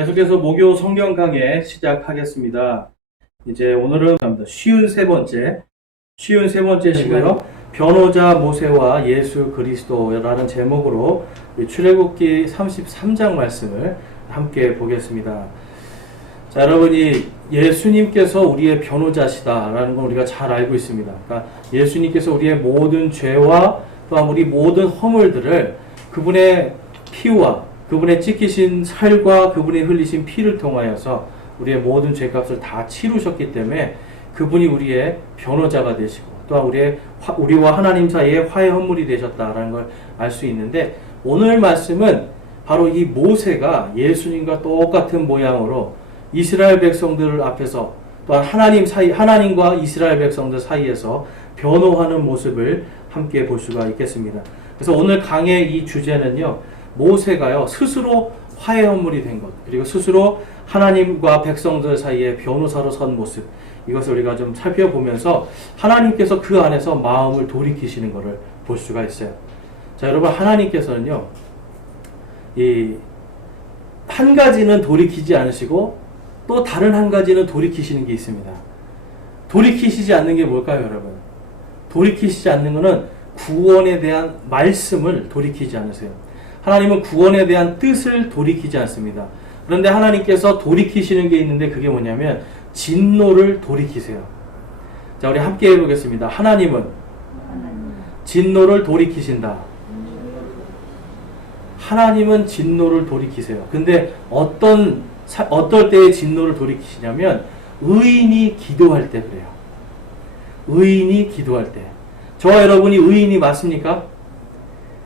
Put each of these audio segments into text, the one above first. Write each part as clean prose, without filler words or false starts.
계속해서 목요 성경 강해 시작하겠습니다. 이제 오늘은 쉬운 세 번째 시간이고요. 변호자 모세와 예수 그리스도라는 제목으로 출애굽기 33장 말씀을 함께 보겠습니다. 자, 여러분이 예수님께서 우리의 변호자시다라는 걸 우리가 잘 알고 있습니다. 그러니까 예수님께서 우리의 모든 죄와 또한 우리 모든 허물들을 그분의 피와 그분의 찢기신 살과 그분이 흘리신 피를 통하여서 우리의 모든 죄값을 다 치루셨기 때문에 그분이 우리의 변호자가 되시고 또한 우리와 하나님 사이에 화해 헌물이 되셨다라는 걸 알 수 있는데, 오늘 말씀은 바로 이 모세가 예수님과 똑같은 모양으로 이스라엘 백성들 앞에서 또한 하나님과 이스라엘 백성들 사이에서 변호하는 모습을 함께 볼 수가 있겠습니다. 그래서 오늘 강의 이 주제는요, 모세가요 스스로 화해 헌물이 된 것, 그리고 스스로 하나님과 백성들 사이에 변호사로 선 모습, 이것을 우리가 좀 살펴보면서 하나님께서 그 안에서 마음을 돌이키시는 것을 볼 수가 있어요. 자, 여러분, 하나님께서는요 이 한 가지는 돌이키지 않으시고 또 다른 한 가지는 돌이키시는 게 있습니다. 돌이키시지 않는 게 뭘까요, 여러분? 돌이키시지 않는 것은 구원에 대한 말씀을 돌이키지 않으세요. 하나님은 구원에 대한 뜻을 돌이키지 않습니다. 그런데 하나님께서 돌이키시는 게 있는데 그게 뭐냐면 진노를 돌이키세요. 자, 우리 함께 해보겠습니다. 하나님은 진노를 돌이키신다. 하나님은 진노를 돌이키세요. 근데 어떨 때에 진노를 돌이키시냐면 의인이 기도할 때 그래요. 의인이 기도할 때. 저와 여러분이 의인이 맞습니까?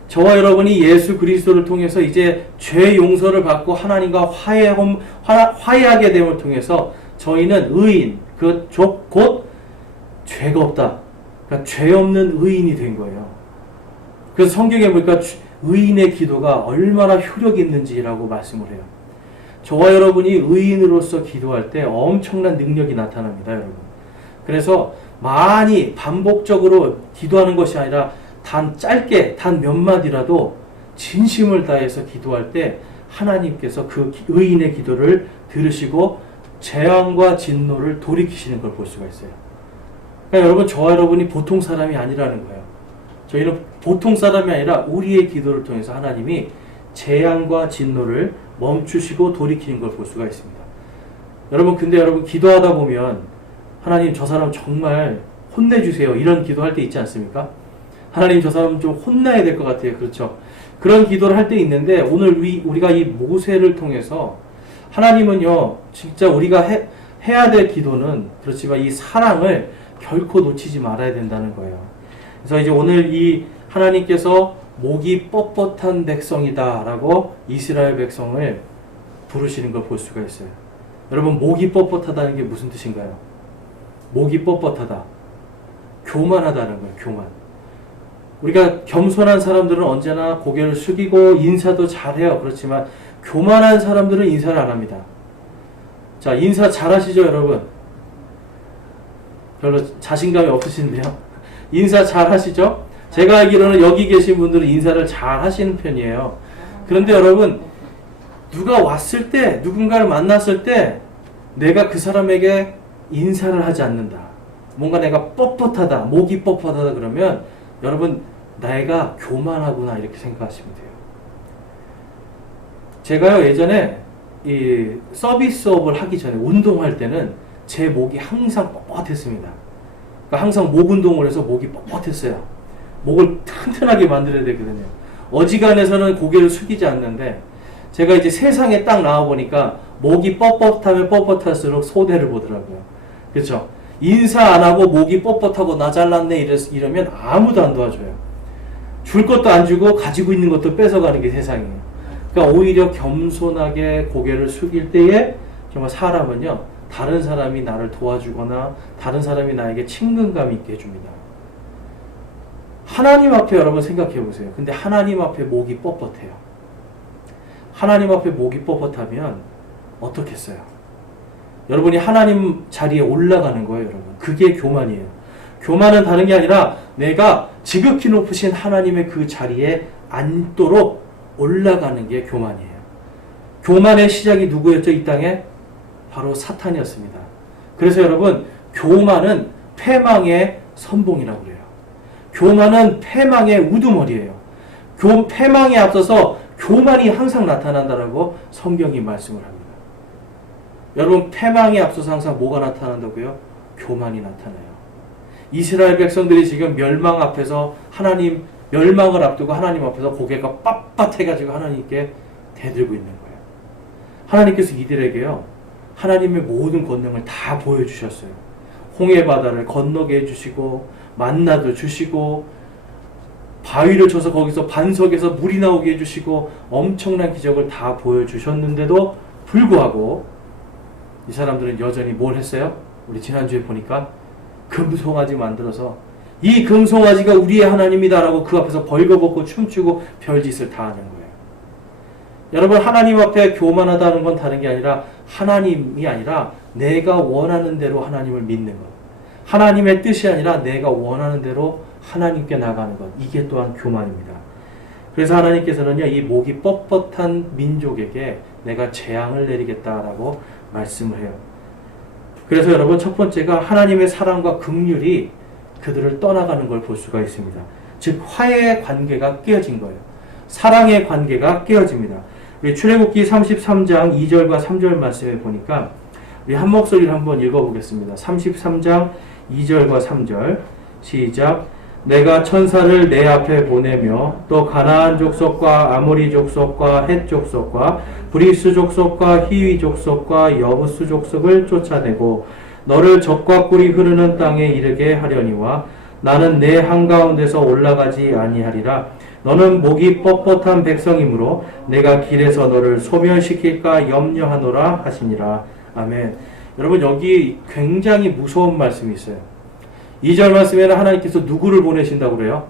저와 여러분이 예수 그리스도를 통해서 이제 죄 용서를 받고 하나님과 화해하게 됨을 통해서 저희는 의인, 곧 죄가 없다. 그러니까 죄 없는 의인이 된 거예요. 그래서 성경에 보니까 의인의 기도가 얼마나 효력이 있는지라고 말씀을 해요. 저와 여러분이 의인으로서 기도할 때 엄청난 능력이 나타납니다, 여러분. 그래서 많이 반복적으로 기도하는 것이 아니라 짧게 단 몇 마디라도 진심을 다해서 기도할 때 하나님께서 그 의인의 기도를 들으시고 재앙과 진노를 돌이키시는 걸 볼 수가 있어요. 그러니까 여러분, 저와 여러분이 보통 사람이 아니라는 거예요. 저희는 보통 사람이 아니라 우리의 기도를 통해서 하나님이 재앙과 진노를 멈추시고 돌이키는 걸 볼 수가 있습니다. 근데 여러분, 기도하다 보면 하나님, 저 사람 정말 혼내주세요, 이런 기도할 때 있지 않습니까? 하나님, 저 사람 좀 혼나야 될 것 같아요. 그렇죠? 그런 기도를 할 때 있는데, 오늘 우리가 이 모세를 통해서 하나님은요, 진짜 우리가 해야 될 기도는 그렇지만 이 사랑을 결코 놓치지 말아야 된다는 거예요. 그래서 이제 오늘 이 하나님께서 목이 뻣뻣한 백성이다 라고 이스라엘 백성을 부르시는 걸 볼 수가 있어요. 여러분, 목이 뻣뻣하다는 게 무슨 뜻인가요? 목이 뻣뻣하다, 교만하다는 거예요. 교만. 우리가 겸손한 사람들은 언제나 고개를 숙이고 인사도 잘해요. 그렇지만 교만한 사람들은 인사를 안 합니다. 자, 인사 잘하시죠, 여러분? 별로 자신감이 없으신데요. 인사 잘하시죠? 제가 알기로는 여기 계신 분들은 인사를 잘 하시는 편이에요. 그런데 여러분, 누가 왔을 때, 누군가를 만났을 때 내가 그 사람에게 인사를 하지 않는다, 뭔가 내가 뻣뻣하다, 목이 뻣뻣하다 그러면 여러분, 내가 교만하구나, 이렇게 생각하시면 돼요. 제가요, 예전에 이 서비스업을 하기 전에 운동할 때는 제 목이 항상 뻣뻣했습니다. 그러니까 항상 목 운동을 해서 목이 뻣뻣했어요. 목을 튼튼하게 만들어야 되거든요. 어지간해서는 고개를 숙이지 않는데, 제가 이제 세상에 딱 나와보니까 목이 뻣뻣하면 뻣뻣할수록 손해를 보더라고요. 그렇죠? 인사 안 하고 목이 뻣뻣하고 나 잘났네 이러면 아무도 안 도와줘요. 줄 것도 안 주고 가지고 있는 것도 뺏어가는 게 세상이에요. 그러니까 오히려 겸손하게 고개를 숙일 때에 정말 사람은요, 다른 사람이 나를 도와주거나 다른 사람이 나에게 친근감 있게 해줍니다. 하나님 앞에 여러분 생각해 보세요. 근데 하나님 앞에 목이 뻣뻣해요. 하나님 앞에 목이 뻣뻣하면 어떻겠어요? 여러분이 하나님 자리에 올라가는 거예요, 여러분. 그게 교만이에요. 교만은 다른 게 아니라 내가 지극히 높으신 하나님의 그 자리에 앉도록 올라가는 게 교만이에요. 교만의 시작이 누구였죠? 이 땅에? 바로 사탄이었습니다. 그래서 여러분, 교만은 패망의 선봉이라고 그래요. 교만은 패망의 우두머리예요. 패망에 앞서서 교만이 항상 나타난다라고 성경이 말씀을 합니다. 여러분, 패망에 앞서서 항상 뭐가 나타난다고요? 교만이 나타나요. 이스라엘 백성들이 지금 멸망 앞에서 멸망을 앞두고 하나님 앞에서 고개가 빳빳해가지고 하나님께 대들고 있는 거예요. 하나님께서 이들에게요, 하나님의 모든 권능을 다 보여주셨어요. 홍해 바다를 건너게 해주시고, 만나도 주시고, 바위를 쳐서 거기서 반석에서 물이 나오게 해주시고, 엄청난 기적을 다 보여주셨는데도 불구하고, 이 사람들은 여전히 뭘 했어요? 우리 지난주에 보니까 금송아지 만들어서 이 금송아지가 우리의 하나님이다라고 그 앞에서 벌거벗고 춤추고 별짓을 다 하는 거예요. 여러분, 하나님 앞에 교만하다는 건 다른 게 아니라 하나님이 아니라 내가 원하는 대로 하나님을 믿는 것. 하나님의 뜻이 아니라 내가 원하는 대로 하나님께 나가는 것. 이게 또한 교만입니다. 그래서 하나님께서는요, 이 목이 뻣뻣한 민족에게 내가 재앙을 내리겠다라고 말씀을 해요. 그래서 여러분, 첫 번째가 하나님의 사랑과 긍휼이 그들을 떠나가는 걸 볼 수가 있습니다. 즉, 화해의 관계가 깨어진 거예요. 사랑의 관계가 깨어집니다. 우리 출애굽기 33장 2절과 3절 말씀에 보니까 우리 한 목소리를 한번 읽어보겠습니다. 33장 2절과 3절 시작. 내가 천사를 내 앞에 보내며 또 가나안 족속과 아모리 족속과 헷 족속과 브리스 족속과 히위 족속과 여부스 족속을 쫓아내고 너를 적과 꿀이 흐르는 땅에 이르게 하려니와 나는 내 한가운데서 올라가지 아니하리라. 너는 목이 뻣뻣한 백성이므로 내가 길에서 너를 소멸시킬까 염려하노라 하시니라. 아멘. 여러분, 여기 굉장히 무서운 말씀이 있어요. 2절 말씀에는 하나님께서 누구를 보내신다고 그래요?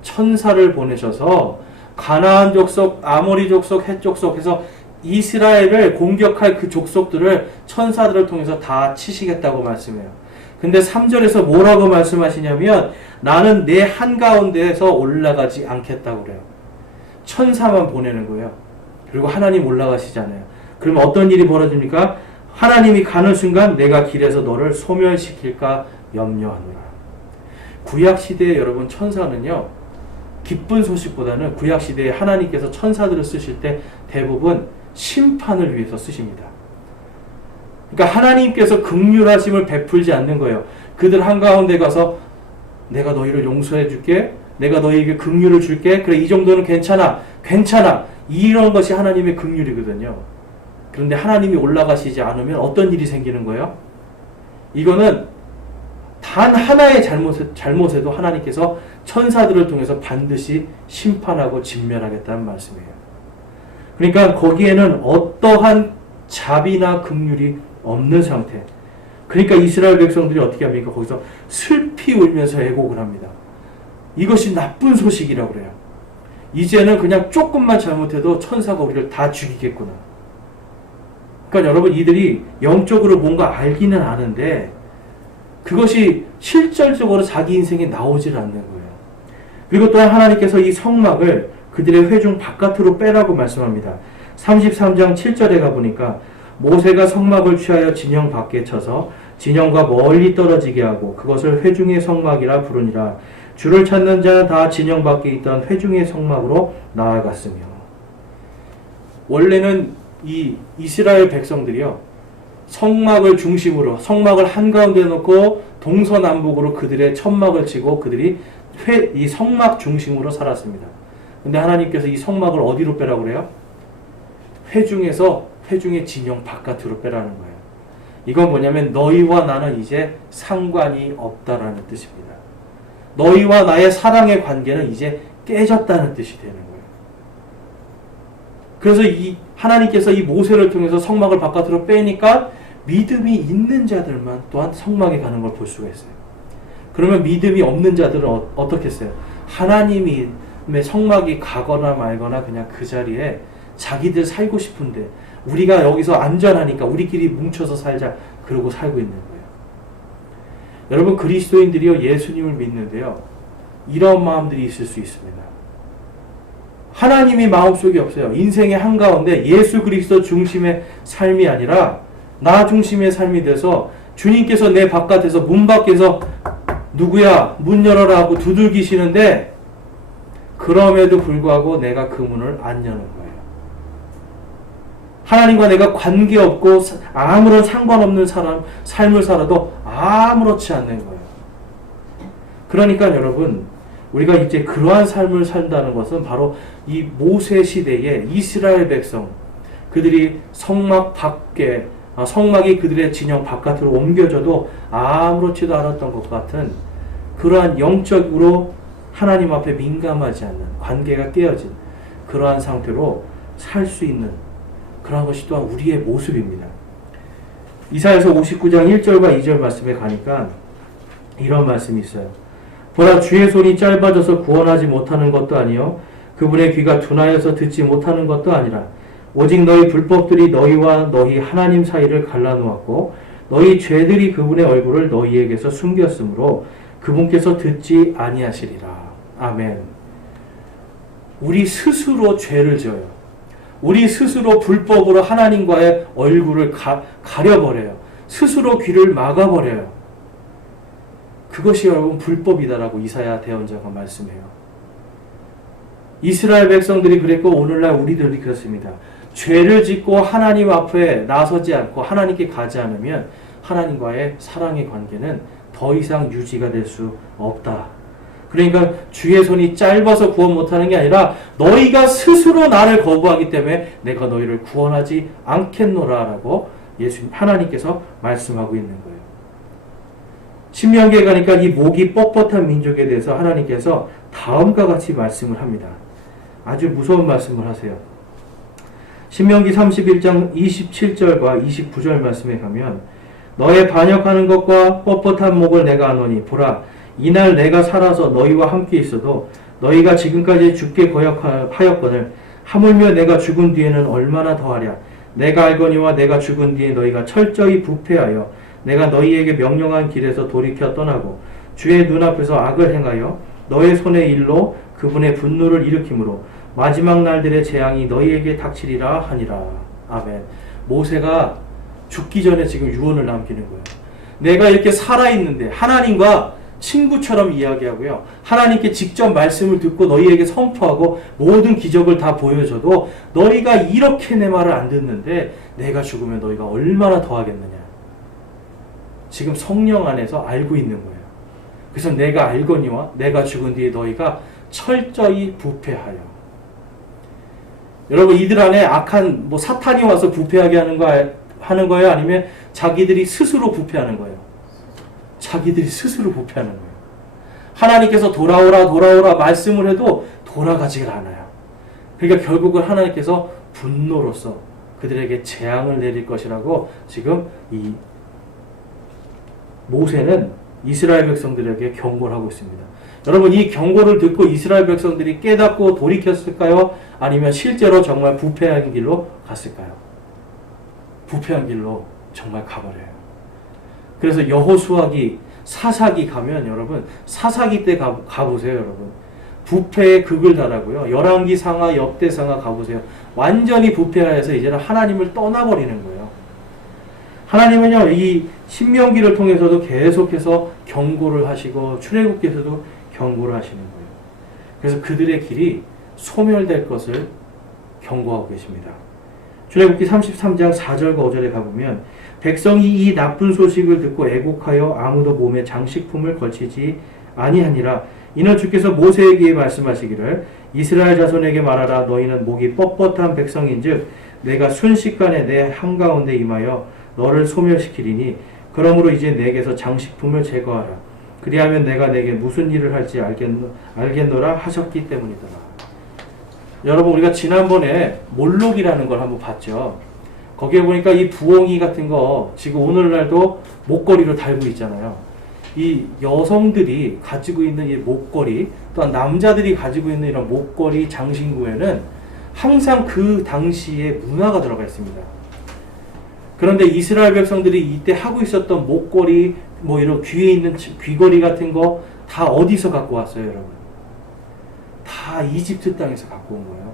천사를 보내셔서 가나안 족속, 아모리 족속, 헷 족속 해서 이스라엘을 공격할 그 족속들을 천사들을 통해서 다 치시겠다고 말씀해요. 근데 3절에서 뭐라고 말씀하시냐면 나는 내 한가운데에서 올라가지 않겠다고 그래요. 천사만 보내는 거예요. 그리고 하나님 올라가시잖아요. 그러면 어떤 일이 벌어집니까? 하나님이 가는 순간 내가 길에서 너를 소멸시킬까 염려하노라. 구약시대에 여러분, 천사는요, 기쁜 소식보다는 구약시대에 하나님께서 천사들을 쓰실 때 대부분 심판을 위해서 쓰십니다. 그러니까 하나님께서 긍휼하심을 베풀지 않는 거예요. 그들 한가운데 가서 내가 너희를 용서해 줄게, 내가 너희에게 긍휼을 줄게, 그래 이 정도는 괜찮아 이런 것이 하나님의 긍휼이거든요. 그런데 하나님이 올라가시지 않으면 어떤 일이 생기는 거예요? 이거는 단 하나의 잘못에도 하나님께서 천사들을 통해서 반드시 심판하고 진멸하겠다는 말씀이에요. 그러니까 거기에는 어떠한 자비나 긍휼이 없는 상태. 그러니까 이스라엘 백성들이 어떻게 합니까? 거기서 슬피 울면서 애곡을 합니다. 이것이 나쁜 소식이라고 그래요. 이제는 그냥 조금만 잘못해도 천사가 우리를 다 죽이겠구나. 그러니까 여러분, 이들이 영적으로 뭔가 알기는 아는데 그것이 실질적으로 자기 인생에 나오질 않는 거예요. 그리고 또한 하나님께서 이 성막을 그들의 회중 바깥으로 빼라고 말씀합니다. 33장 7절에 가보니까 모세가 성막을 취하여 진영 밖에 쳐서 진영과 멀리 떨어지게 하고 그것을 회중의 성막이라 부르니라. 주를 찾는 자는 다 진영 밖에 있던 회중의 성막으로 나아갔으며. 원래는 이 이스라엘 백성들이요, 성막을 중심으로, 성막을 한가운데 놓고 동서남북으로 그들의 천막을 치고 그들이 이 성막 중심으로 살았습니다. 근데 하나님께서 이 성막을 어디로 빼라고 그래요? 회중에서 회중의 진영 바깥으로 빼라는 거예요. 이건 뭐냐면 너희와 나는 이제 상관이 없다라는 뜻입니다. 너희와 나의 사랑의 관계는 이제 깨졌다는 뜻이 되는 거예요. 그래서 하나님께서 이 모세를 통해서 성막을 바깥으로 빼니까 믿음이 있는 자들만 또한 성막에 가는 걸 볼 수가 있어요. 그러면 믿음이 없는 자들은 어떻게 했어요? 하나님의 성막이 가거나 말거나 그냥 그 자리에 자기들 살고 싶은데 우리가 여기서 안전하니까 우리끼리 뭉쳐서 살자, 그러고 살고 있는 거예요. 여러분, 그리스도인들이요, 예수님을 믿는데요, 이런 마음들이 있을 수 있습니다. 하나님이 마음속에 없어요. 인생의 한가운데 예수 그리스도 중심의 삶이 아니라 나 중심의 삶이 돼서 주님께서 내 바깥에서 문 밖에서 누구야 문 열어라 하고 두들기시는데 그럼에도 불구하고 내가 그 문을 안 여는 거예요. 하나님과 내가 관계없고 아무런 상관없는 삶을 살아도 아무렇지 않는 거예요. 그러니까 여러분 우리가 이제 그러한 삶을 산다는 것은 바로 이 모세 시대의 이스라엘 백성 그들이 성막이 그들의 진영 바깥으로 옮겨져도 아무렇지도 않았던 것 같은 그러한 영적으로 하나님 앞에 민감하지 않는 관계가 깨어진 그러한 상태로 살 수 있는 그러한 것이 또한 우리의 모습입니다. 이사야서 59장 1절과 2절 말씀에 가니까 이런 말씀이 있어요. 보라 주의 손이 짧아져서 구원하지 못하는 것도 아니요 그분의 귀가 둔하여서 듣지 못하는 것도 아니라 오직 너희 불법들이 너희와 너희 하나님 사이를 갈라놓았고 너희 죄들이 그분의 얼굴을 너희에게서 숨겼으므로 그분께서 듣지 아니하시리라. 아멘. 우리 스스로 죄를 지어요. 우리 스스로 불법으로 하나님과의 얼굴을 가려버려요. 스스로 귀를 막아버려요. 그것이 여러분 불법이다라고 이사야 대언자가 말씀해요. 이스라엘 백성들이 그랬고 오늘날 우리들이 그렇습니다. 죄를 짓고 하나님 앞에 나서지 않고 하나님께 가지 않으면 하나님과의 사랑의 관계는 더 이상 유지가 될 수 없다. 그러니까 주의 손이 짧아서 구원 못하는 게 아니라 너희가 스스로 나를 거부하기 때문에 내가 너희를 구원하지 않겠노라라고 하나님께서 말씀하고 있는 거예요. 신명기에 가니까 이 목이 뻣뻣한 민족에 대해서 하나님께서 다음과 같이 말씀을 합니다. 아주 무서운 말씀을 하세요. 신명기 31장 27절과 29절 말씀에 가면 너의 반역하는 것과 뻣뻣한 목을 내가 아노니 보라 이날 내가 살아서 너희와 함께 있어도 너희가 지금까지 죽게 거역하였거늘 하물며 내가 죽은 뒤에는 얼마나 더하랴. 내가 알거니와 내가 죽은 뒤에 너희가 철저히 부패하여 내가 너희에게 명령한 길에서 돌이켜 떠나고 주의 눈앞에서 악을 행하여 너의 손의 일로 그분의 분노를 일으키므로 마지막 날들의 재앙이 너희에게 닥치리라 하니라. 아멘. 모세가 죽기 전에 지금 유언을 남기는 거예요. 내가 이렇게 살아있는데 하나님과 친구처럼 이야기하고요. 하나님께 직접 말씀을 듣고 너희에게 선포하고 모든 기적을 다 보여줘도 너희가 이렇게 내 말을 안 듣는데 내가 죽으면 너희가 얼마나 더하겠느냐. 지금 성령 안에서 알고 있는 거예요. 그래서 내가 알거니와 내가 죽은 뒤에 너희가 철저히 부패하여. 여러분 이들 안에 악한 사탄이 와서 부패하게 하는 거예요? 아니면 자기들이 스스로 부패하는 거예요? 자기들이 스스로 부패하는 거예요. 하나님께서 돌아오라 말씀을 해도 돌아가지가 않아요. 그러니까 결국은 하나님께서 분노로서 그들에게 재앙을 내릴 것이라고 지금 이 모세는 이스라엘 백성들에게 경고를 하고 있습니다. 여러분 이 경고를 듣고 이스라엘 백성들이 깨닫고 돌이켰을까요? 아니면 실제로 정말 부패한 길로 갔을까요? 부패한 길로 정말 가버려요. 그래서 여호수아기, 사사기 가면 여러분 사사기 때 가보세요. 여러분 부패의 극을 달하고요. 열왕기 상하, 역대 상하 가보세요. 완전히 부패하여서 이제는 하나님을 떠나버리는 거예요. 하나님은요 이 신명기를 통해서도 계속해서 경고를 하시고 출애굽기에서도 경고를 하시는 거예요. 그래서 그들의 길이 소멸될 것을 경고하고 계십니다. 출애굽기 33장 4절과 5절에 가보면 백성이 이 나쁜 소식을 듣고 애곡하여 아무도 몸에 장식품을 걸치지 아니하니라. 이는 주께서 모세에게 말씀하시기를 이스라엘 자손에게 말하라. 너희는 목이 뻣뻣한 백성인즉 내가 순식간에 내 한가운데 임하여 너를 소멸시키리니 그러므로 이제 내게서 장식품을 제거하라. 그리하면 내가 내게 무슨 일을 할지 알겠노라 하셨기 때문이더라. 여러분 우리가 지난번에 몰록이라는 걸 한번 봤죠. 거기에 보니까 이 부엉이 같은 거 지금 오늘날도 목걸이로 달고 있잖아요. 이 여성들이 가지고 있는 이 목걸이 또한 남자들이 가지고 있는 이런 목걸이 장신구에는 항상 그 당시에 문화가 들어가 있습니다. 그런데 이스라엘 백성들이 이때 하고 있었던 목걸이 이런 귀에 있는 귀걸이 같은 거 다 어디서 갖고 왔어요, 여러분? 다 다 이집트 땅에서 갖고 온 거예요.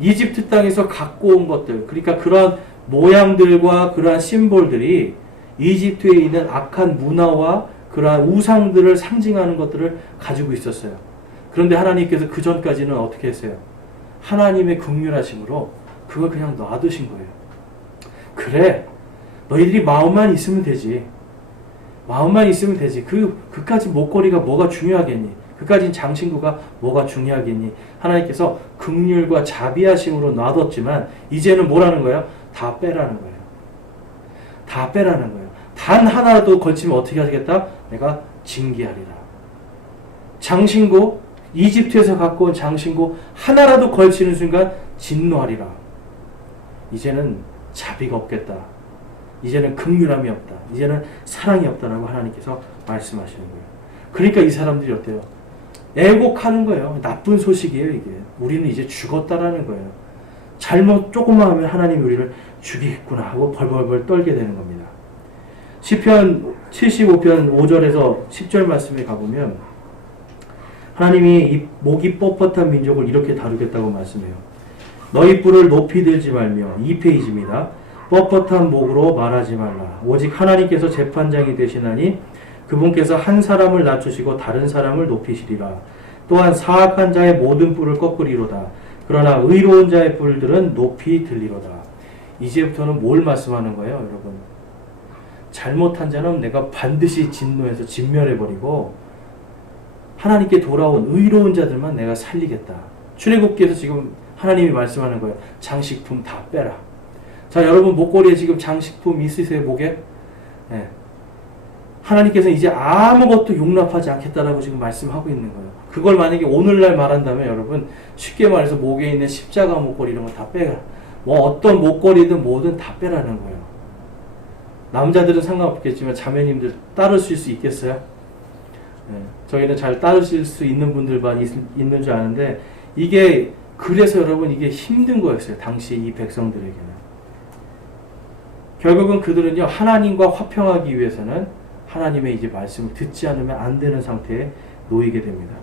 이집트 땅에서 갖고 온 것들, 그러니까 그러한 모양들과 그러한 심볼들이 이집트에 있는 악한 문화와 그러한 우상들을 상징하는 것들을 가지고 있었어요. 그런데 하나님께서 그 전까지는 어떻게 했어요? 하나님의 긍휼하심으로 그걸 그냥 놔두신 거예요. 그래, 너희들이 마음만 있으면 되지. 마음만 있으면 되지. 그까지 목걸이가 뭐가 중요하겠니? 그까진 장신구가 뭐가 중요하겠니? 하나님께서 긍휼과 자비하심으로 놔뒀지만 이제는 뭐라는 거예요? 다 빼라는 거예요. 다 빼라는 거예요. 단 하나라도 걸치면 어떻게 하겠다? 내가 징계하리라. 장신구, 이집트에서 갖고 온 장신구 하나라도 걸치는 순간 진노하리라. 이제는 자비가 없겠다. 이제는 긍휼함이 없다. 이제는 사랑이 없다라고 하나님께서 말씀하시는 거예요. 그러니까 이 사람들이 어때요? 애곡하는 거예요. 나쁜 소식이에요, 이게. 우리는 이제 죽었다라는 거예요. 잘못 조금만 하면 하나님이 우리를 죽이겠구나 하고 벌벌벌 떨게 되는 겁니다. 시편 75편 5절에서 10절 말씀에 가보면 하나님이 이 목이 뻣뻣한 민족을 이렇게 다루겠다고 말씀해요. 너희 뿔을 높이 들지 말며, 2페이지입니다. 뻣뻣한 목으로 말하지 말라. 오직 하나님께서 재판장이 되시나니 그분께서 한 사람을 낮추시고 다른 사람을 높이시리라. 또한 사악한 자의 모든 뿔을 꺾으리로다. 그러나 의로운 자의 뿔들은 높이 들리로다. 이제부터는 뭘 말씀하는 거예요, 여러분? 잘못한 자는 내가 반드시 진노해서 진멸해버리고 하나님께 돌아온 의로운 자들만 내가 살리겠다. 출애굽기에서 지금 하나님이 말씀하는 거예요. 장식품 다 빼라. 자, 여러분 목걸이에 지금 장식품 있으세요, 목에? 네. 하나님께서 이제 아무것도 용납하지 않겠다라고 지금 말씀하고 있는 거예요. 그걸 만약에 오늘날 말한다면 여러분 쉽게 말해서 목에 있는 십자가 목걸이 이런 거 다 빼라. 뭐 어떤 목걸이든 뭐든 다 빼라는 거예요. 남자들은 상관없겠지만 자매님들 따르실 수 있겠어요? 네. 저희는 잘 따르실 수 있는 분들만 있는 줄 아는데 이게 그래서 여러분 이게 힘든 거였어요. 당시 이 백성들에게는. 결국은 그들은요 하나님과 화평하기 위해서는 하나님의 이제 말씀을 듣지 않으면 안 되는 상태에 놓이게 됩니다.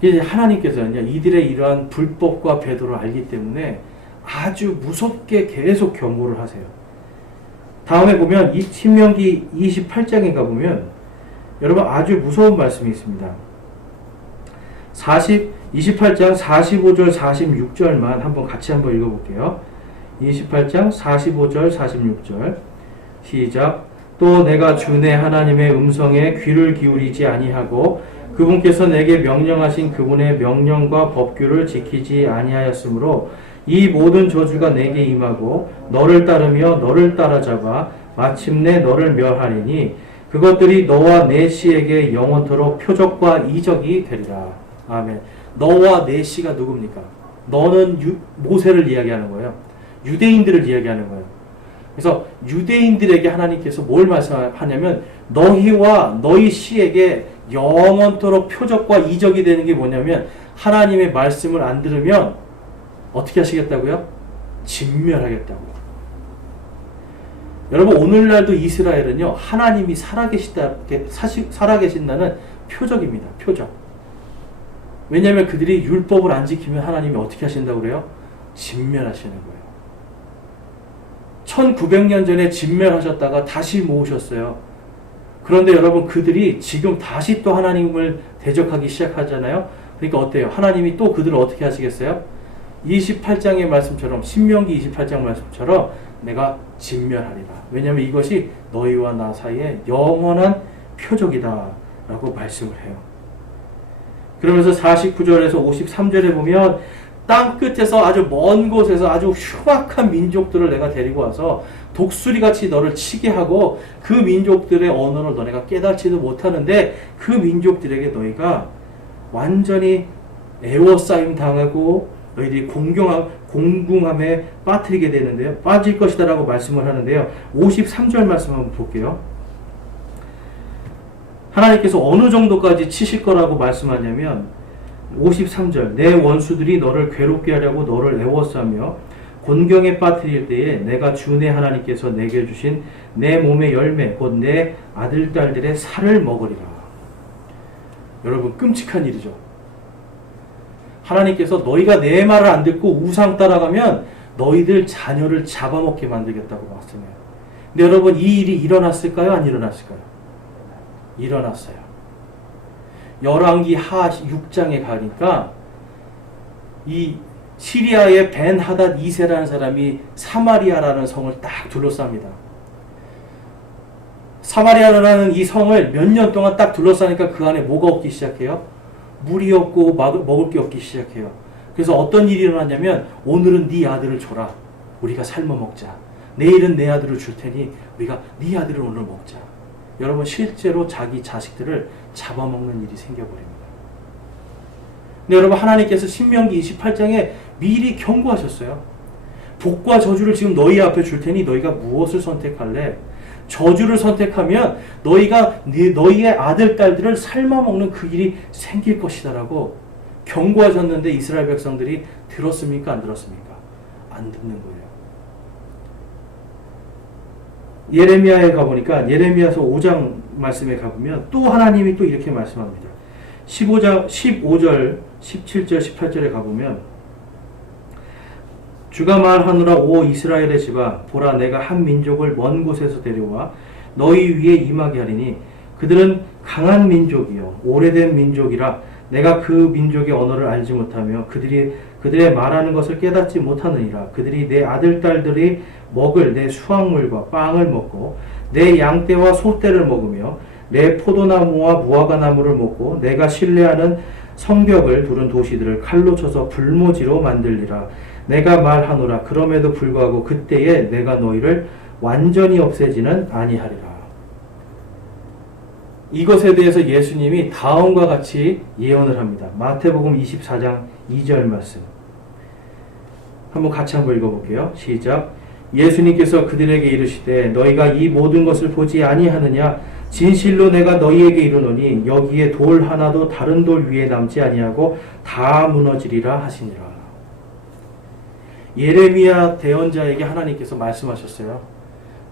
이제 하나님께서는요 이들의 이러한 불법과 배도를 알기 때문에 아주 무섭게 계속 경고를 하세요. 다음에 보면 이 신명기 28장에 가보면 여러분 아주 무서운 말씀이 있습니다. 28장 45절 46절만 같이 한번 읽어볼게요. 28장 45절 46절 시작. 또 내가 주 내 하나님의 음성에 귀를 기울이지 아니하고 그분께서 내게 명령하신 그분의 명령과 법규를 지키지 아니하였으므로 이 모든 저주가 내게 임하고 너를 따르며 너를 따라잡아 마침내 너를 멸하리니 그것들이 너와 내 씨에게 영원토록 표적과 이적이 되리라. 아멘. 너와 내 씨가 누굽니까? 너는 모세를 이야기하는 거예요. 유대인들을 이야기하는 거예요. 그래서 유대인들에게 하나님께서 뭘 말씀하냐면 너희와 너희 씨에게 영원토록 표적과 이적이 되는 게 뭐냐면 하나님의 말씀을 안 들으면 어떻게 하시겠다고요? 진멸하겠다고요. 여러분 오늘날도 이스라엘은요 하나님이 살아계신다는 표적입니다. 표적. 왜냐하면 그들이 율법을 안 지키면 하나님이 어떻게 하신다고 그래요? 진멸하시는 거예요. 1900년 전에 진멸하셨다가 다시 모으셨어요. 그런데 여러분 그들이 지금 다시 또 하나님을 대적하기 시작하잖아요. 그러니까 어때요? 하나님이 또 그들을 어떻게 하시겠어요? 28장의 말씀처럼 신명기 28장 말씀처럼 내가 진멸하리라. 왜냐하면 이것이 너희와 나 사이에 영원한 표적이다 라고 말씀을 해요. 그러면서 49절에서 53절에 보면 땅 끝에서 아주 먼 곳에서 아주 흉악한 민족들을 내가 데리고 와서 독수리같이 너를 치게 하고 그 민족들의 언어를 너네가 깨닫지도 못하는데 그 민족들에게 너희가 완전히 애워싸임 당하고 너희들이 공궁함에 빠뜨리게 되는데요. 빠질 것이다 라고 말씀을 하는데요. 53절 말씀 한번 볼게요. 하나님께서 어느 정도까지 치실 거라고 말씀하냐면 53절 내 원수들이 너를 괴롭게 하려고 너를 애워싸며 곤경에 빠뜨릴 때에 내가 주 내 하나님께서 내게 주신 내 몸의 열매 곧 내 아들 딸들의 살을 먹으리라. 여러분 끔찍한 일이죠. 하나님께서 너희가 내 말을 안 듣고 우상 따라가면 너희들 자녀를 잡아먹게 만들겠다고 말씀해요. 근데 여러분 이 일이 일어났을까요? 안 일어났을까요? 일어났어요. 열왕기 하 6장에 가니까 이 시리아의 벤 하닷 2세라는 사람이 사마리아라는 성을 딱 둘러쌉니다. 사마리아라는 이 성을 몇 년 동안 딱 둘러싸니까 그 안에 뭐가 없기 시작해요? 물이 없고 먹을 게 없기 시작해요. 그래서 어떤 일이 일어났냐면 오늘은 네 아들을 줘라. 우리가 삶아 먹자. 내일은 내 아들을 줄 테니 우리가 네 아들을 오늘 먹자. 여러분 실제로 자기 자식들을 잡아먹는 일이 생겨버립니다. 근데 여러분 하나님께서 신명기 28장에 미리 경고하셨어요. 복과 저주를 지금 너희 앞에 줄 테니 너희가 무엇을 선택할래? 저주를 선택하면 너희가 너희의 아들, 딸들을 삶아먹는 그 일이 생길 것이다라고 경고하셨는데 이스라엘 백성들이 들었습니까? 안 들었습니까? 안 듣는 거예요. 예레미야에 가보니까 예레미야서 5장 말씀에 가보면 또 하나님이 또 이렇게 말씀합니다. 15절, 17절, 18절에 가보면 주가 말하노라 오 이스라엘의 집아 보라 내가 한 민족을 먼 곳에서 데려와 너희 위에 임하게 하리니 그들은 강한 민족이요 오래된 민족이라 내가 그 민족의 언어를 알지 못하며 그들의 말하는 것을 깨닫지 못하느니라. 그들이 내 아들 딸들이 먹을 내 수확물과 빵을 먹고 내 양떼와 소떼를 먹으며 내 포도나무와 무화과나무를 먹고 내가 신뢰하는 성벽을 두른 도시들을 칼로 쳐서 불모지로 만들리라. 내가 말하노라. 그럼에도 불구하고 그때에 내가 너희를 완전히 없애지는 아니하리라. 이것에 대해서 예수님이 다음과 같이 예언을 합니다. 마태복음 24장 2절 말씀. 한번 같이 한번 읽어볼게요. 시작. 예수님께서 그들에게 이르시되 너희가 이 모든 것을 보지 아니하느냐? 진실로 내가 너희에게 이르노니 여기에 돌 하나도 다른 돌 위에 남지 아니하고 다 무너지리라 하시니라. 예레미야 대언자에게 하나님께서 말씀하셨어요.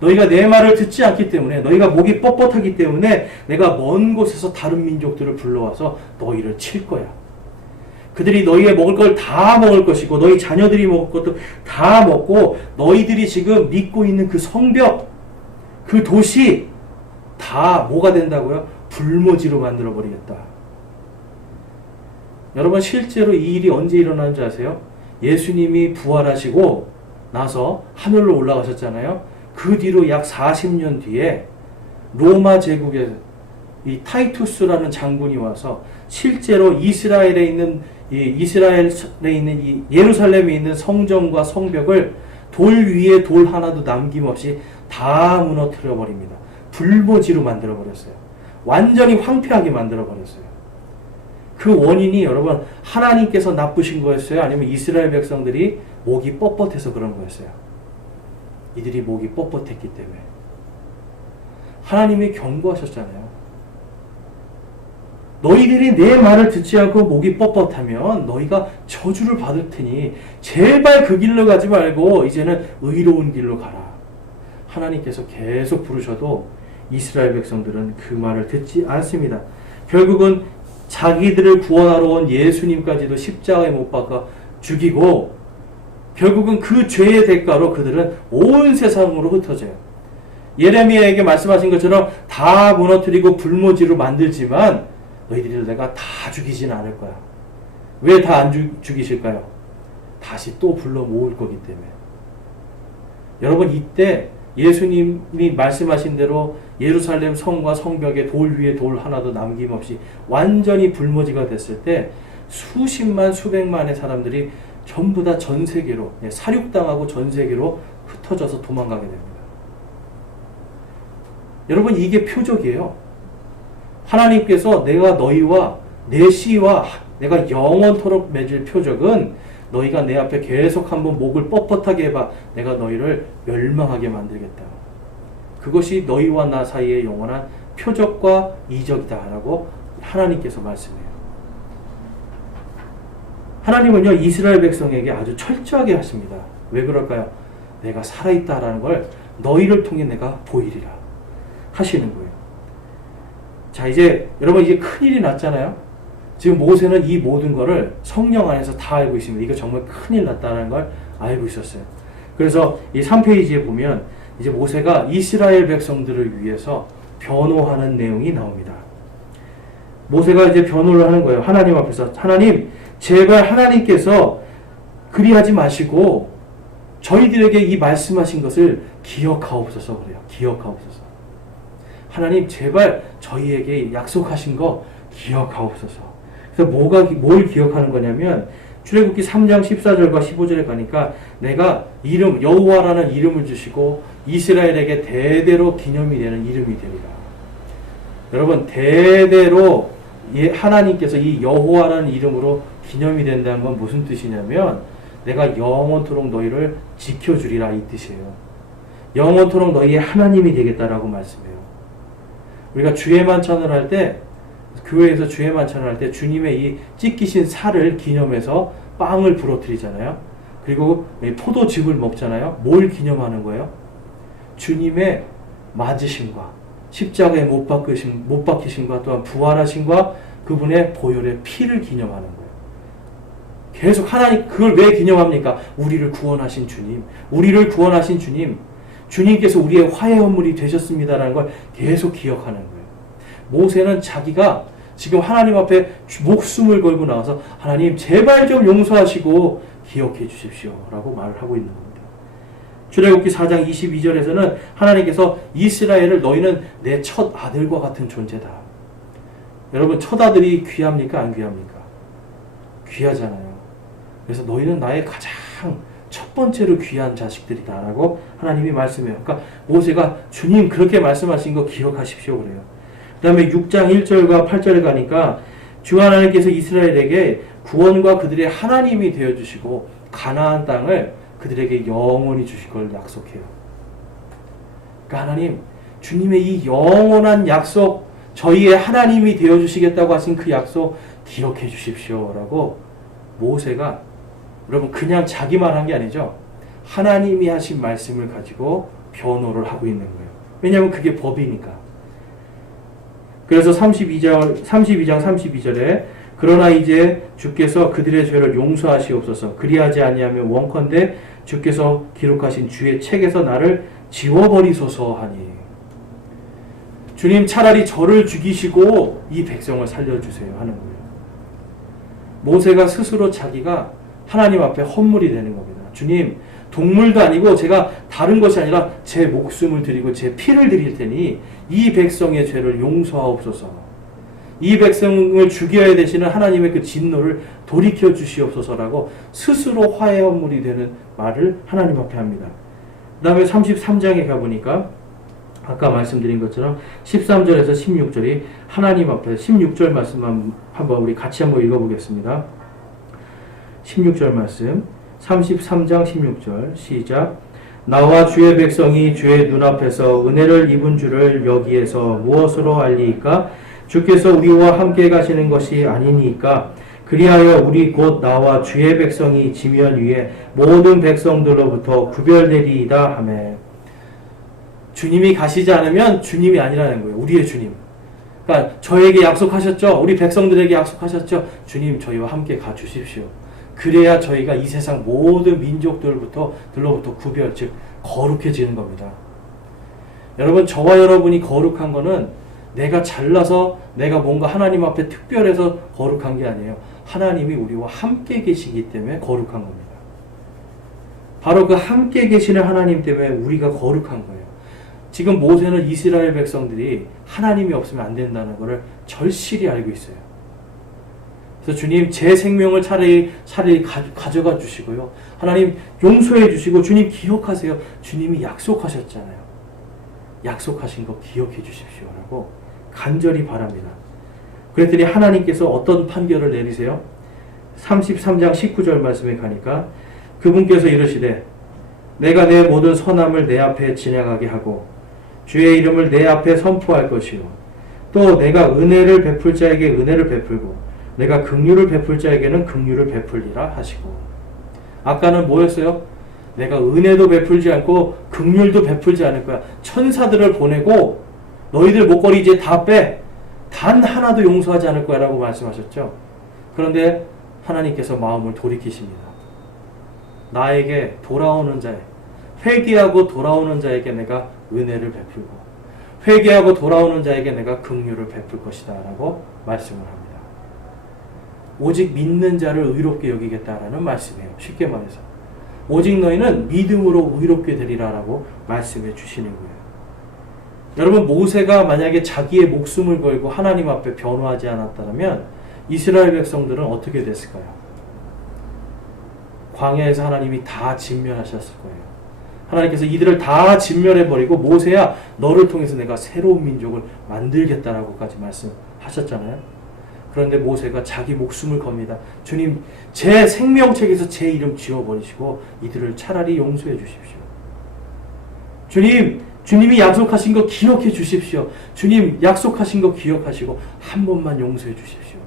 너희가 내 말을 듣지 않기 때문에 너희가 목이 뻣뻣하기 때문에 내가 먼 곳에서 다른 민족들을 불러와서 너희를 칠 거야. 그들이 너희의 먹을 걸 다 먹을 것이고 너희 자녀들이 먹을 것도 다 먹고 너희들이 지금 믿고 있는 그 성벽, 그 도시 다 뭐가 된다고요? 불모지로 만들어버리겠다. 여러분 실제로 이 일이 언제 일어나는지 아세요? 예수님이 부활하시고 나서 하늘로 올라가셨잖아요. 그 뒤로 약 40년 뒤에 로마 제국의 이 타이투스라는 장군이 와서 실제로 이스라엘에 있는 이 예루살렘에 있는 성전과 성벽을 돌 위에 돌 하나도 남김없이 다 무너뜨려 버립니다. 불모지로 만들어 버렸어요. 완전히 황폐하게 만들어 버렸어요. 그 원인이 여러분 하나님께서 나쁘신 거였어요? 아니면 이스라엘 백성들이 목이 뻣뻣해서 그런 거였어요? 이들이 목이 뻣뻣했기 때문에. 하나님이 경고하셨잖아요. 너희들이 내 말을 듣지 않고 목이 뻣뻣하면 너희가 저주를 받을 테니 제발 그 길로 가지 말고 이제는 의로운 길로 가라. 하나님께서 계속 부르셔도 이스라엘 백성들은 그 말을 듣지 않습니다. 결국은 자기들을 구원하러 온 예수님까지도 십자가에 못 박아 죽이고 결국은 그 죄의 대가로 그들은 온 세상으로 흩어져요. 예레미야에게 말씀하신 것처럼 다 무너뜨리고 불모지로 만들지만 너희들을 내가 다 죽이진 않을 거야. 왜 다 안 죽이실까요? 다시 또 불러 모을 거기 때문에. 여러분 이때 예수님이 말씀하신 대로 예루살렘 성과 성벽에 돌 위에 돌 하나도 남김없이 완전히 불모지가 됐을 때 수십만 수백만의 사람들이 전부 다 전 세계로 살육당하고 전 세계로 흩어져서 도망가게 됩니다. 여러분 이게 표적이에요. 하나님께서 내가 너희와 내 씨와 내가 영원토록 맺을 표적은 너희가 내 앞에 계속 한번 목을 뻣뻣하게 해봐. 내가 너희를 멸망하게 만들겠다. 그것이 너희와 나 사이의 영원한 표적과 이적이다 라고 하나님께서 말씀해요. 하나님은요 이스라엘 백성에게 아주 철저하게 하십니다. 왜 그럴까요? 내가 살아있다라는 걸 너희를 통해 내가 보이리라 하시는 거예요. 자 이제 여러분 이제 큰일이 났잖아요. 지금 모세는 이 모든 거를 성령 안에서 다 알고 있습니다. 이거 정말 큰일 났다는 걸 알고 있었어요. 그래서 이 3페이지에 보면 이제 모세가 이스라엘 백성들을 위해서 변호하는 내용이 나옵니다. 모세가 이제 변호를 하는 거예요. 하나님 앞에서. 하나님, 제발 하나님께서 그리하지 마시고 저희들에게 이 말씀하신 것을 기억하옵소서 그래요. 기억하옵소서. 하나님, 제발 저희에게 약속하신 거 기억하옵소서. 그래서 뭘 기억하는 거냐면 출애굽기 3장 14절과 15절에 가니까 내가 여호와라는 이름을 주시고 이스라엘에게 대대로 기념이 되는 이름이 되리라. 여러분, 대대로 하나님께서 이 여호와라는 이름으로 기념이 된다는 건 무슨 뜻이냐면 내가 영원토록 너희를 지켜주리라 이 뜻이에요. 영원토록 너희의 하나님이 되겠다라고 말씀해요. 우리가 주의 만찬을 할 때, 교회에서 주의 만찬을 할 때 주님의 이 찢기신 살을 기념해서 빵을 부러뜨리잖아요. 그리고 포도즙을 먹잖아요. 뭘 기념하는 거예요? 주님의 맞으심과 십자가에 못 박히심과 또한 부활하심과 그분의 보혈의 피를 기념하는 거예요. 계속 하나님, 그걸 왜 기념합니까? 우리를 구원하신 주님, 우리를 구원하신 주님, 주님께서 우리의 화해 헌물이 되셨습니다라는 걸 계속 기억하는 거예요. 모세는 자기가 지금 하나님 앞에 목숨을 걸고 나와서 하나님 제발 좀 용서하시고 기억해 주십시오 라고 말을 하고 있는 겁니다. 출애굽기 4장 22절에서는 하나님께서 이스라엘을 너희는 내 첫 아들과 같은 존재다. 여러분, 첫 아들이 귀합니까? 안 귀합니까? 귀하잖아요. 그래서 너희는 나의 가장 첫 번째로 귀한 자식들이다 라고 하나님이 말씀해요. 그러니까 모세가 주님 그렇게 말씀하신 거 기억하십시오 그래요. 그 다음에 6장 1절과 8절에 가니까 주 하나님께서 이스라엘에게 구원과 그들의 하나님이 되어주시고 가나안 땅을 그들에게 영원히 주실 걸 약속해요. 그러니까 하나님, 주님의 이 영원한 약속, 저희의 하나님이 되어주시겠다고 하신 그 약속 기억해 주십시오 라고 모세가, 여러분 그냥 자기만 한 게 아니죠. 하나님이 하신 말씀을 가지고 변호를 하고 있는 거예요. 왜냐하면 그게 법이니까. 그래서 32장 32절에 그러나 이제 주께서 그들의 죄를 용서하시옵소서. 그리하지 아니하면 원컨대 주께서 기록하신 주의 책에서 나를 지워버리소서 하니. 주님 차라리 저를 죽이시고 이 백성을 살려주세요 하는 거예요. 모세가 스스로 자기가 하나님 앞에 헌물이 되는 겁니다. 주님, 동물도 아니고 제가 다른 것이 아니라 제 목숨을 드리고 제 피를 드릴 테니 이 백성의 죄를 용서하옵소서. 이 백성을 죽여야 되시는 하나님의 그 진노를 돌이켜 주시옵소서라고 스스로 화해 헌물이 되는 말을 하나님 앞에 합니다. 그 다음에 33장에 가보니까 아까 말씀드린 것처럼 13절에서 16절이 하나님 앞에 16절 말씀만 한번 우리 같이 한번 읽어보겠습니다. 16절 말씀 33장 16절 시작. 나와 주의 백성이 주의 눈앞에서 은혜를 입은 줄을 여기에서 무엇으로 알리이까? 주께서 우리와 함께 가시는 것이 아니니까. 그리하여 우리 곧 나와 주의 백성이 지면 위에 모든 백성들로부터 구별되리이다 하매. 주님이 가시지 않으면 주님이 아니라는 거예요. 우리의 주님. 그러니까 저에게 약속하셨죠. 우리 백성들에게 약속하셨죠. 주님 저희와 함께 가주십시오. 그래야 저희가 이 세상 모든 민족들로부터 구별, 즉 거룩해지는 겁니다. 여러분, 저와 여러분이 거룩한 거는 내가 잘나서 내가 뭔가 하나님 앞에 특별해서 거룩한 게 아니에요. 하나님이 우리와 함께 계시기 때문에 거룩한 겁니다. 바로 그 함께 계시는 하나님 때문에 우리가 거룩한 거예요. 지금 모세는 이스라엘 백성들이 하나님이 없으면 안 된다는 것을 절실히 알고 있어요. 그래서 주님 제 생명을 차라리 가져가 주시고요. 하나님 용서해 주시고 주님 기억하세요. 주님이 약속하셨잖아요. 약속하신 거 기억해 주십시오라고 간절히 바랍니다. 그랬더니 하나님께서 어떤 판결을 내리세요? 33장 19절 말씀에 가니까 그분께서 이르시되 내가 내 모든 선함을 내 앞에 진행하게 하고 주의 이름을 내 앞에 선포할 것이요 또 내가 은혜를 베풀 자에게 은혜를 베풀고 내가 긍휼을 베풀 자에게는 긍휼을 베풀리라 하시고. 아까는 뭐였어요? 내가 은혜도 베풀지 않고 긍휼도 베풀지 않을 거야. 천사들을 보내고 너희들 목걸이 이제 다 빼. 단 하나도 용서하지 않을 거야 라고 말씀하셨죠. 그런데 하나님께서 마음을 돌이키십니다. 나에게 돌아오는 자에, 회개하고 돌아오는 자에게 내가 은혜를 베풀고 회개하고 돌아오는 자에게 내가 긍휼을 베풀 것이다 라고 말씀을 합니다. 오직 믿는 자를 의롭게 여기겠다라는 말씀이에요. 쉽게 말해서 오직 너희는 믿음으로 의롭게 되리라 라고 말씀해 주시는 거예요. 여러분, 모세가 만약에 자기의 목숨을 걸고 하나님 앞에 변호하지 않았다면 이스라엘 백성들은 어떻게 됐을까요? 광야에서 하나님이 다 진멸하셨을 거예요. 하나님께서 이들을 다 진멸해버리고 모세야 너를 통해서 내가 새로운 민족을 만들겠다라고까지 말씀하셨잖아요. 그런데 모세가 자기 목숨을 겁니다. 주님, 제 생명책에서 제 이름 지워버리시고 이들을 차라리 용서해 주십시오. 주님이 약속하신 거 기억해 주십시오. 주님 약속하신 거 기억하시고 한 번만 용서해 주십시오.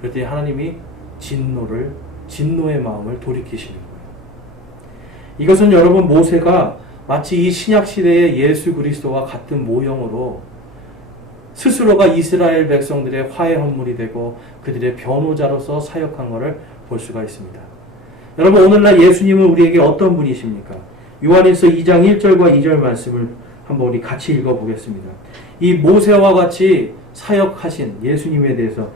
그랬더니 하나님이 진노의 마음을 돌이키시는 거예요. 이것은 여러분, 모세가 마치 이 신약시대의 예수 그리스도와 같은 모형으로 스스로가 이스라엘 백성들의 화해 헌물이 되고 그들의 변호자로서 사역한 것을 볼 수가 있습니다. 여러분, 오늘날 예수님은 우리에게 어떤 분이십니까? 요한일서 2장 1절과 2절 말씀을 한번 우리 같이 읽어보겠습니다. 이 모세와 같이 사역하신 예수님에 대해서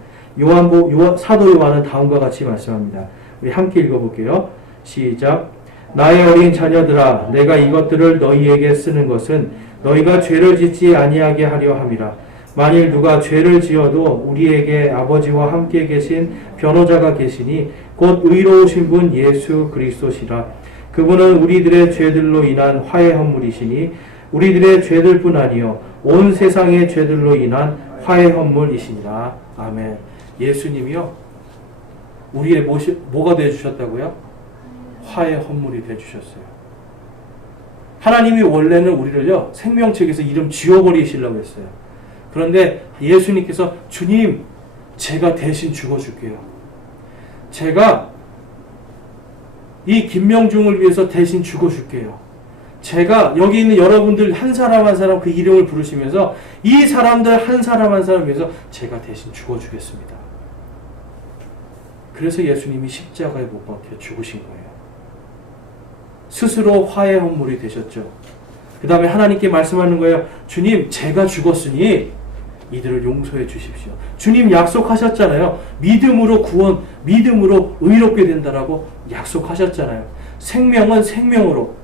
사도 요한은 다음과 같이 말씀합니다. 우리 함께 읽어볼게요. 시작. 나의 어린 자녀들아, 내가 이것들을 너희에게 쓰는 것은 너희가 죄를 짓지 아니하게 하려 함이라. 만일 누가 죄를 지어도 우리에게 아버지와 함께 계신 변호자가 계시니 곧 의로우신 분 예수 그리스도시라. 그분은 우리들의 죄들로 인한 화해 헌물이시니 우리들의 죄들뿐 아니요 온 세상의 죄들로 인한 화해 헌물이시니라. 아멘. 예수님이요, 우리의 뭐가 되어주셨다고요? 화해 헌물이 되어주셨어요. 하나님이 원래는 우리를요 생명책에서 이름 지워버리시려고 했어요. 그런데 예수님께서 주님, 제가 대신 죽어줄게요. 제가 이 김명중을 위해서 대신 죽어줄게요. 제가 여기 있는 여러분들 한 사람 한 사람 그 이름을 부르시면서 이 사람들 한 사람 한 사람 위해서 제가 대신 죽어주겠습니다. 그래서 예수님이 십자가에 못 박혀 죽으신 거예요. 스스로 화해 헌물이 되셨죠. 그 다음에 하나님께 말씀하는 거예요. 주님, 제가 죽었으니 이들을 용서해 주십시오. 주님 약속하셨잖아요. 믿음으로 구원, 믿음으로 의롭게 된다라고 약속하셨잖아요. 생명은 생명으로,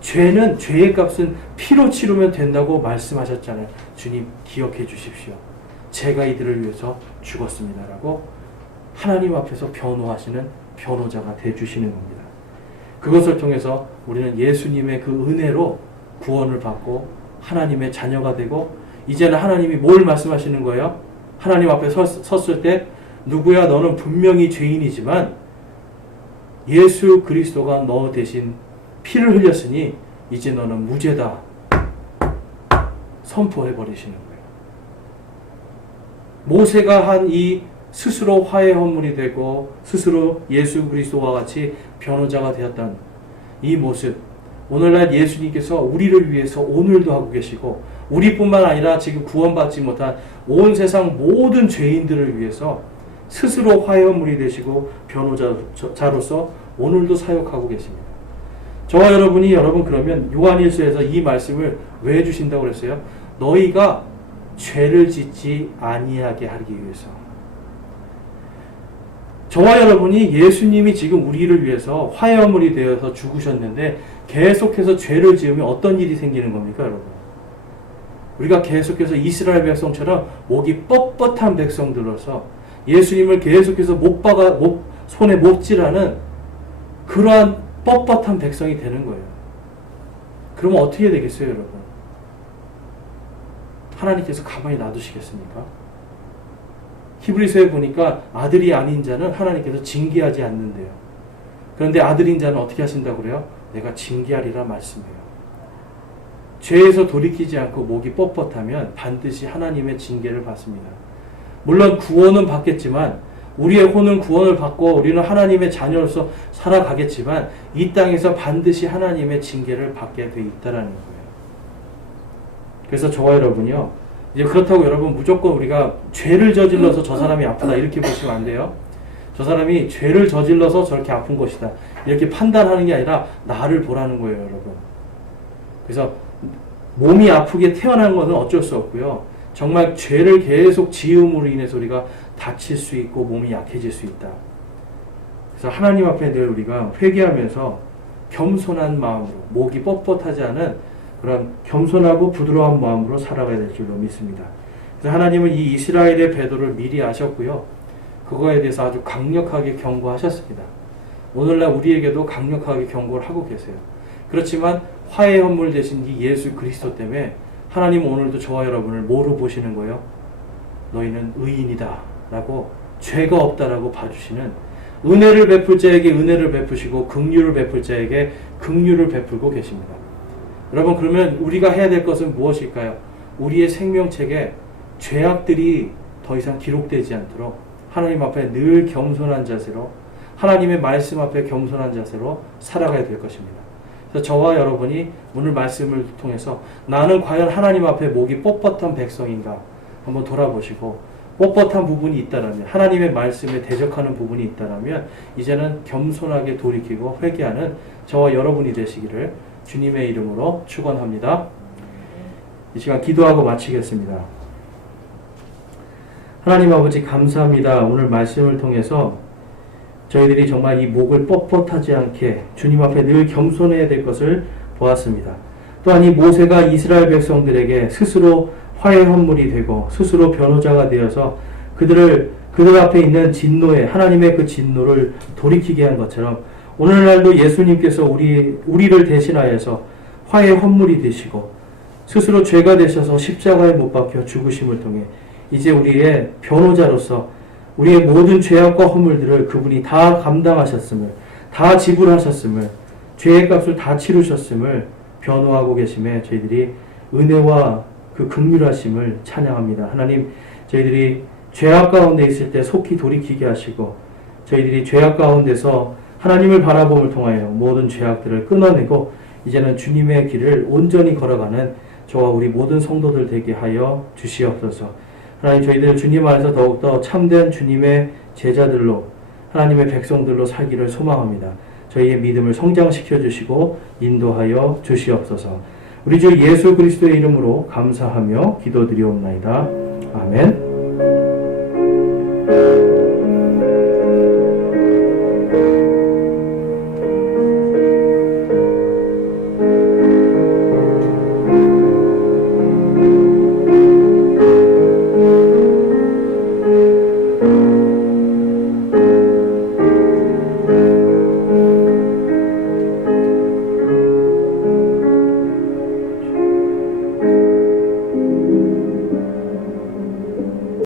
죄는 죄의 값은 피로 치르면 된다고 말씀하셨잖아요. 주님 기억해 주십시오. 제가 이들을 위해서 죽었습니다라고 하나님 앞에서 변호하시는 변호자가 되어주시는 겁니다. 그것을 통해서 우리는 예수님의 그 은혜로 구원을 받고 하나님의 자녀가 되고, 이제는 하나님이 뭘 말씀하시는 거예요? 하나님 앞에 섰을 때 누구야, 너는 분명히 죄인이지만 예수 그리스도가 너 대신 피를 흘렸으니 이제 너는 무죄다 선포해버리시는 거예요. 모세가 한 이 스스로 화해 헌물이 되고 스스로 예수 그리스도와 같이 변호자가 되었던 이 모습, 오늘날 예수님께서 우리를 위해서 오늘도 하고 계시고, 우리뿐만 아니라 지금 구원받지 못한 온 세상 모든 죄인들을 위해서 스스로 화해 헌물이 되시고 변호자로서 오늘도 사역하고 계십니다. 저와 여러분이 그러면 요한일서에서 이 말씀을 왜 해주신다고 그랬어요? 너희가 죄를 짓지 아니하게 하기 위해서. 저와 여러분이 예수님이 지금 우리를 위해서 화해 헌물이 되어서 죽으셨는데 계속해서 죄를 지으면 어떤 일이 생기는 겁니까, 여러분? 우리가 계속해서 이스라엘 백성처럼 목이 뻣뻣한 백성들로서 예수님을 계속해서 손에 못질하는 그러한 뻣뻣한 백성이 되는 거예요. 그러면 어떻게 되겠어요, 여러분? 하나님께서 가만히 놔두시겠습니까? 히브리서에 보니까 아들이 아닌 자는 하나님께서 징계하지 않는데요. 그런데 아들인 자는 어떻게 하신다고 그래요? 내가 징계하리라 말씀해요. 죄에서 돌이키지 않고 목이 뻣뻣하면 반드시 하나님의 징계를 받습니다. 물론 구원은 받겠지만, 우리의 혼은 구원을 받고 우리는 하나님의 자녀로서 살아가겠지만 이 땅에서 반드시 하나님의 징계를 받게 돼 있다라는 거예요. 그래서 저와 여러분이요, 이제 그렇다고 여러분 무조건 우리가 죄를 저질러서 저 사람이 아프다 이렇게 보시면 안 돼요. 저 사람이 죄를 저질러서 저렇게 아픈 것이다. 이렇게 판단하는 게 아니라 나를 보라는 거예요, 여러분. 그래서 몸이 아프게 태어난 것은 어쩔 수 없고요. 정말 죄를 계속 지음으로 인해서 우리가 다칠 수 있고 몸이 약해질 수 있다. 그래서 하나님 앞에 늘 우리가 회개하면서 겸손한 마음으로, 목이 뻣뻣하지 않은 그런 겸손하고 부드러운 마음으로 살아가야 될 줄로 믿습니다. 그래서 하나님은 이 이스라엘의 배도를 미리 아셨고요. 그거에 대해서 아주 강력하게 경고하셨습니다. 오늘날 우리에게도 강력하게 경고를 하고 계세요. 그렇지만 화해 헌물 되신 이 예수 그리스도 때문에 하나님은 오늘도 저와 여러분을 뭐로 보시는 거예요? 너희는 의인이다 라고, 죄가 없다라고 봐주시는, 은혜를 베풀 자에게 은혜를 베푸시고 긍휼을 베풀 자에게 긍휼을 베풀고 계십니다. 여러분, 그러면 우리가 해야 될 것은 무엇일까요? 우리의 생명책에 죄악들이 더 이상 기록되지 않도록 하나님 앞에 늘 겸손한 자세로, 하나님의 말씀 앞에 겸손한 자세로 살아가야 될 것입니다. 그래서 저와 여러분이 오늘 말씀을 통해서 나는 과연 하나님 앞에 목이 뻣뻣한 백성인가 한번 돌아보시고, 뻣뻣한 부분이 있다라면, 하나님의 말씀에 대적하는 부분이 있다라면 이제는 겸손하게 돌이키고 회개하는 저와 여러분이 되시기를 주님의 이름으로 축원합니다. 이 시간 기도하고 마치겠습니다. 하나님 아버지 감사합니다. 오늘 말씀을 통해서 저희들이 정말 이 목을 뻣뻣하지 않게 주님 앞에 늘 겸손해야 될 것을 보았습니다. 또한 이 모세가 이스라엘 백성들에게 스스로 화해 헌물이 되고 스스로 변호자가 되어서 그들 앞에 있는 진노에, 하나님의 그 진노를 돌이키게 한 것처럼 오늘날도 예수님께서 우리를 대신하여서 화해 헌물이 되시고 스스로 죄가 되셔서 십자가에 못 박혀 죽으심을 통해 이제 우리의 변호자로서 우리의 모든 죄악과 허물들을 그분이 다 감당하셨음을, 다 지불하셨음을, 죄의 값을 다 치르셨음을 변호하고 계심에 저희들이 은혜와 그 긍휼하심을 찬양합니다. 하나님, 저희들이 죄악 가운데 있을 때 속히 돌이키게 하시고 저희들이 죄악 가운데서 하나님을 바라봄을 통하여 모든 죄악들을 끊어내고 이제는 주님의 길을 온전히 걸어가는 저와 우리 모든 성도들 되게 하여 주시옵소서. 하나님, 저희들 주님 안에서 더욱더 참된 주님의 제자들로, 하나님의 백성들로 살기를 소망합니다. 저희의 믿음을 성장시켜 주시고 인도하여 주시옵소서. 우리 주 예수 그리스도의 이름으로 감사하며 기도드리옵나이다. 아멘.